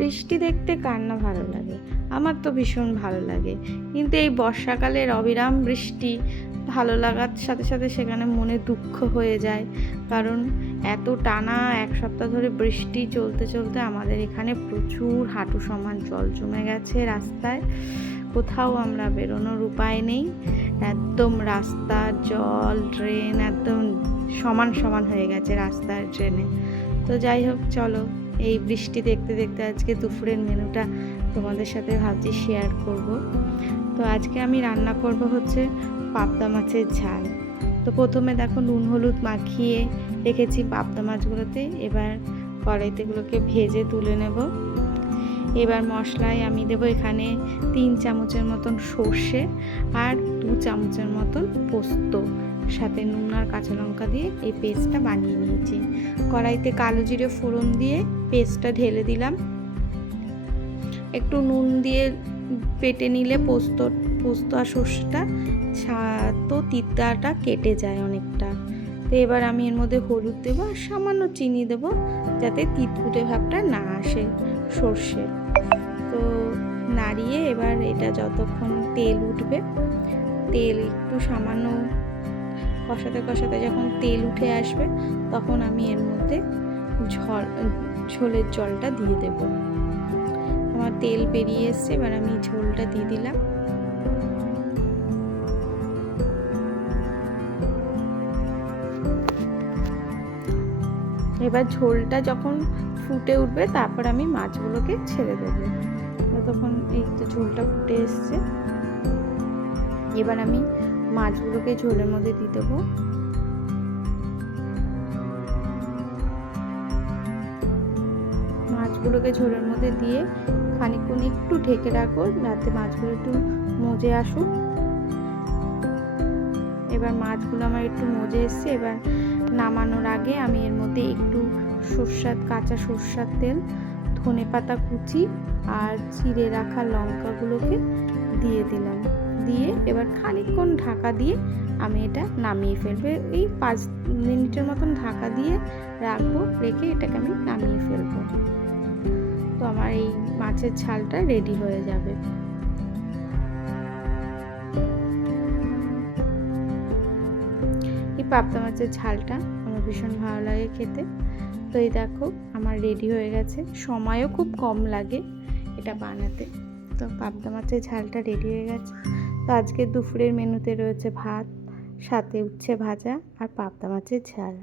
বৃষ্টি দেখতে কার না ভালো লাগে, আমার তো ভীষণ ভালো লাগে। কিন্তু এই বর্ষাকালের অবিরাম বৃষ্টি ভালো লাগার সাথে সাথে সেখানে মনে দুঃখ হয়ে যায়, কারণ এত টানা 1 সপ্তাহ ধরে বৃষ্টি চলতে চলতে আমাদের এখানে প্রচুর হাঁটু সমান জল জমে গেছে রাস্তায়। কোথাও আমরা বেরোনোর উপায় নেই, একদম রাস্তা জল ড্রেন একদম সমান সমান হয়ে গেছে রাস্তার ট্রেনে। তো যাই হোক, চলো এই বৃষ্টি দেখতে দেখতে আজকে দুপুরের মেনুটা তোমাদের সাথে ভাবছি শেয়ার করব। তো আজকে আমি রান্না করব হচ্ছে পাবদা মাছের ঝাল। তো প্রথমে দেখো নুন হলুদ মাখিয়ে রেখেছি পাবদা মাছগুলোতে, এবার কড়াইতেগুলোকে ভেজে তুলে নেব। এবার মশলায় আমি দেবো এখানে 3 চামচের মতন সর্ষে আর 2 চামচের মতন পোস্ত, সাথে নুন আর কাঁচা লঙ্কা দিয়ে এই পেস্টটা বানিয়ে নিয়েছি। কড়াইতে কালো জিরে ফোড়ন দিয়ে পেস্টটা ঢেলে দিলাম। একটু নুন দিয়ে পেটে নিলে পোস্ত আর সর্ষেটা তো তিতাটা কেটে যায় অনেকটা। তো এবার আমি এর মধ্যে হলুদ দেবো আর সামান্য চিনি দেবো, যাতে তিতকুটে ভাবটা না আসে সর্ষে। তো নাড়িয়ে এবার এটা যতক্ষণ তেল উঠবে, তেল একটু সামান্য কষাতে কষাতে যখন তেল উঠে আসবে, তখন আমি এর মধ্যে ঝোলের জলটা দিয়ে দেব। আমার তেল বেরিয়ে এসছে, এবার আমি ঝোলটা দিয়ে দিলাম। এবার ঝোলটা যখন ফুটে উঠবে, তারপর আমি মাছগুলোকে ছেড়ে দেবো। তখন এই তো ঝোলটা ফুটে এসছে, এবার আমি মাছগুলোকে ঝোলের মধ্যে দিয়ে দেবো। মাছগুলোকে ঝোলের মধ্যে দিয়ে খানিকক্ষণ একটু ঢেকে রাখবো, যাতে মাছগুলো একটু মজে আসুক। এবার মাছগুলো আমার একটু মজে এসছে। এবার নামানোর আগে আমি এর মধ্যে একটু কাঁচা সরষের তেল, ধনেপাতা কুচি আর চিড়ে রাখা লঙ্কাগুলোকে দিয়ে দিলাম। দিয়ে এবার খানিকক্ষণ ঢাকা দিয়ে আমি এটা নামিয়ে ফেলবো। এই 5 মিনিটের মতন ঢাকা দিয়ে রাখবো, রেখে এটাকে আমি নামিয়ে ফেলবো। তো আমার এই মাছের ঝালটা রেডি হয়ে যাবে। এই পাবদা মাছের ঝালটা আমার ভীষণ ভালো লাগে খেতে। তো এই দেখো আমার রেডি হয়ে গেছে, সময়ও খুব কম লাগে এটা বানাতে। তো পাবদা মাছের ঝালটা রেডি হয়ে গেছে। তো আজকে দুপুরের মেনুতে রয়েছে ভাত, সাথে উচ্ছে ভাজা আর পাবদা মাছের ঝাল।